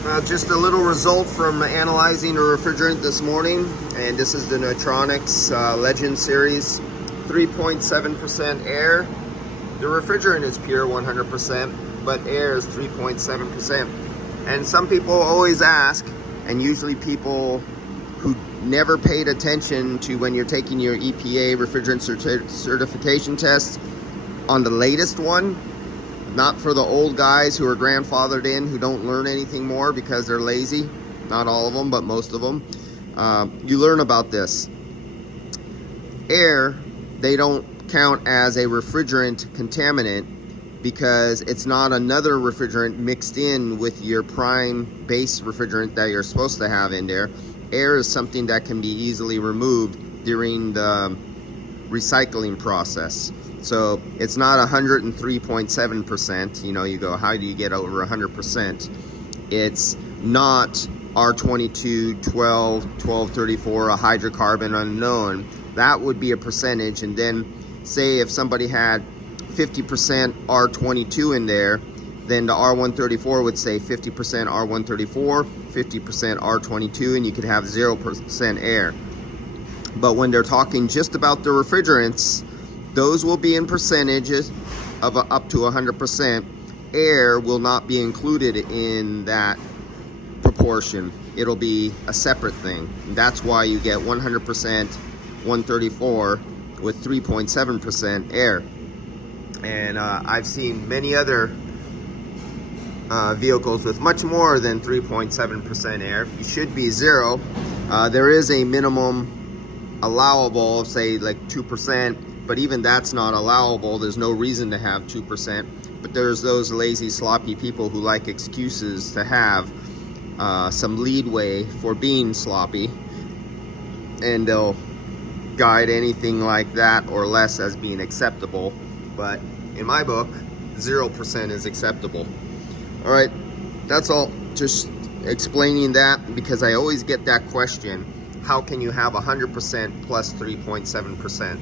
Just a little result from analyzing a refrigerant this morning, and this is the Neutronics Legend series, 3.7% air. The refrigerant is pure 100%, but air is 3.7%. And some people always ask, and usually people who never paid attention to when you're taking your EPA refrigerant certification test on the latest one, not for the old guys who are grandfathered in, who don't learn anything more because they're lazy. Not all of them, but most of them. You learn about this. Air, they don't count as a refrigerant contaminant because it's not another refrigerant mixed in with your prime base refrigerant that you're supposed to have in there. Air is something that can be easily removed during the recycling process. So it's not 103.7%. You know, you go, how do you get over 100%? It's not R22, 12, 1234, a hydrocarbon unknown. That would be a percentage. And then say if somebody had 50% R22 in there, then the R134 would say 50% R134, 50% R22, and you could have 0% air. But when they're talking just about the refrigerants, those will be in percentages of up to 100%. Air will not be included in that proportion. It'll be a separate thing. That's why you get 100% 134 with 3.7% air. And I've seen many other vehicles with much more than 3.7% air. You should be 0. There is a minimum allowable, say like 2%. But even that's not allowable. There's no reason to have 2%. But there's those lazy, sloppy people who like excuses to have some leadway for being sloppy. And they'll guide anything like that or less as being acceptable. But in my book, 0% is acceptable. All right, that's all. Just explaining that because I always get that question. How can you have 100% plus 3.7%?